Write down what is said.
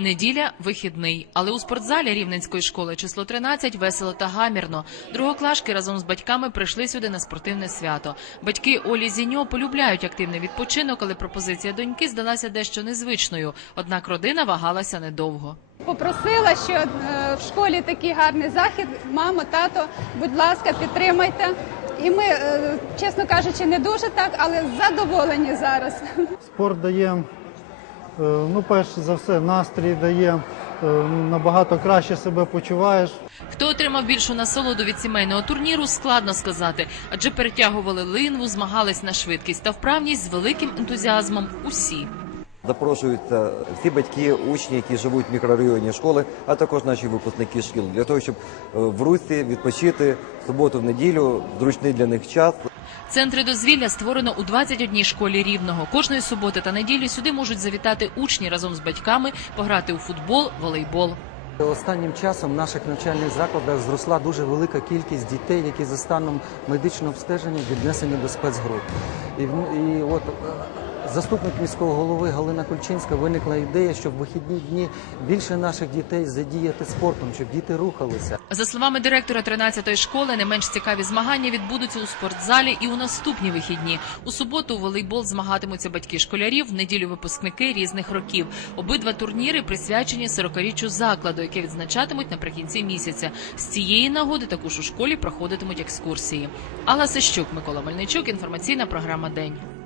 Неділя вихідний, але у спортзалі рівненської школи число 13 весело та гамірно. Другоклашки разом з батьками прийшли сюди на спортивне свято. Батьки Олі Зіньо полюбляють активний відпочинок, але пропозиція доньки здалася дещо незвичною. Однак родина вагалася недовго. Попросила, що е, в школі такий гарний захід. Мамо, тато, будь ласка, підтримайте. І ми, е, чесно кажучи, не дуже так, але задоволені зараз. Спорт дає, ну, перш за все, настрій дає, е, набагато краще себе почуваєш. Хто отримав більшу насолоду від сімейного турніру, складно сказати, адже перетягували линву, змагались на швидкість та вправність з великим ентузіазмом усі. Запрошуються всі батьки, учні, які живуть в мікрорайоні школи, а також наші випускники шкіл, для того, щоб е, в Русі відпочити в суботу, в неділю, зручний для них час. Центри дозвілля створено у 21 школі рівного. Кожної суботи та неділі сюди можуть завітати учні разом з батьками, пограти у футбол, волейбол. Останнім часом в наших навчальних закладах зросла дуже велика кількість дітей, які за станом медичного обстеження віднесені до спецгруп. І, і от заступник міського голови Галина Кульчинська виникла ідея, щоб в вихідні дні більше наших дітей задіяти спортом, щоб діти рухалися. За словами директора 13-ї школи, не менш цікаві змагання відбудуться у спортзалі і у наступні вихідні. У суботу у волейбол змагатимуться батьки школярів, в неділю випускники різних років. Обидва турніри присвячені 40-річчю закладу, яке відзначатимуть наприкінці місяця. З цієї нагоди також у школі проходитимуть екскурсії. Алла Сищук, Микола Мельничук, інформаційна програма День.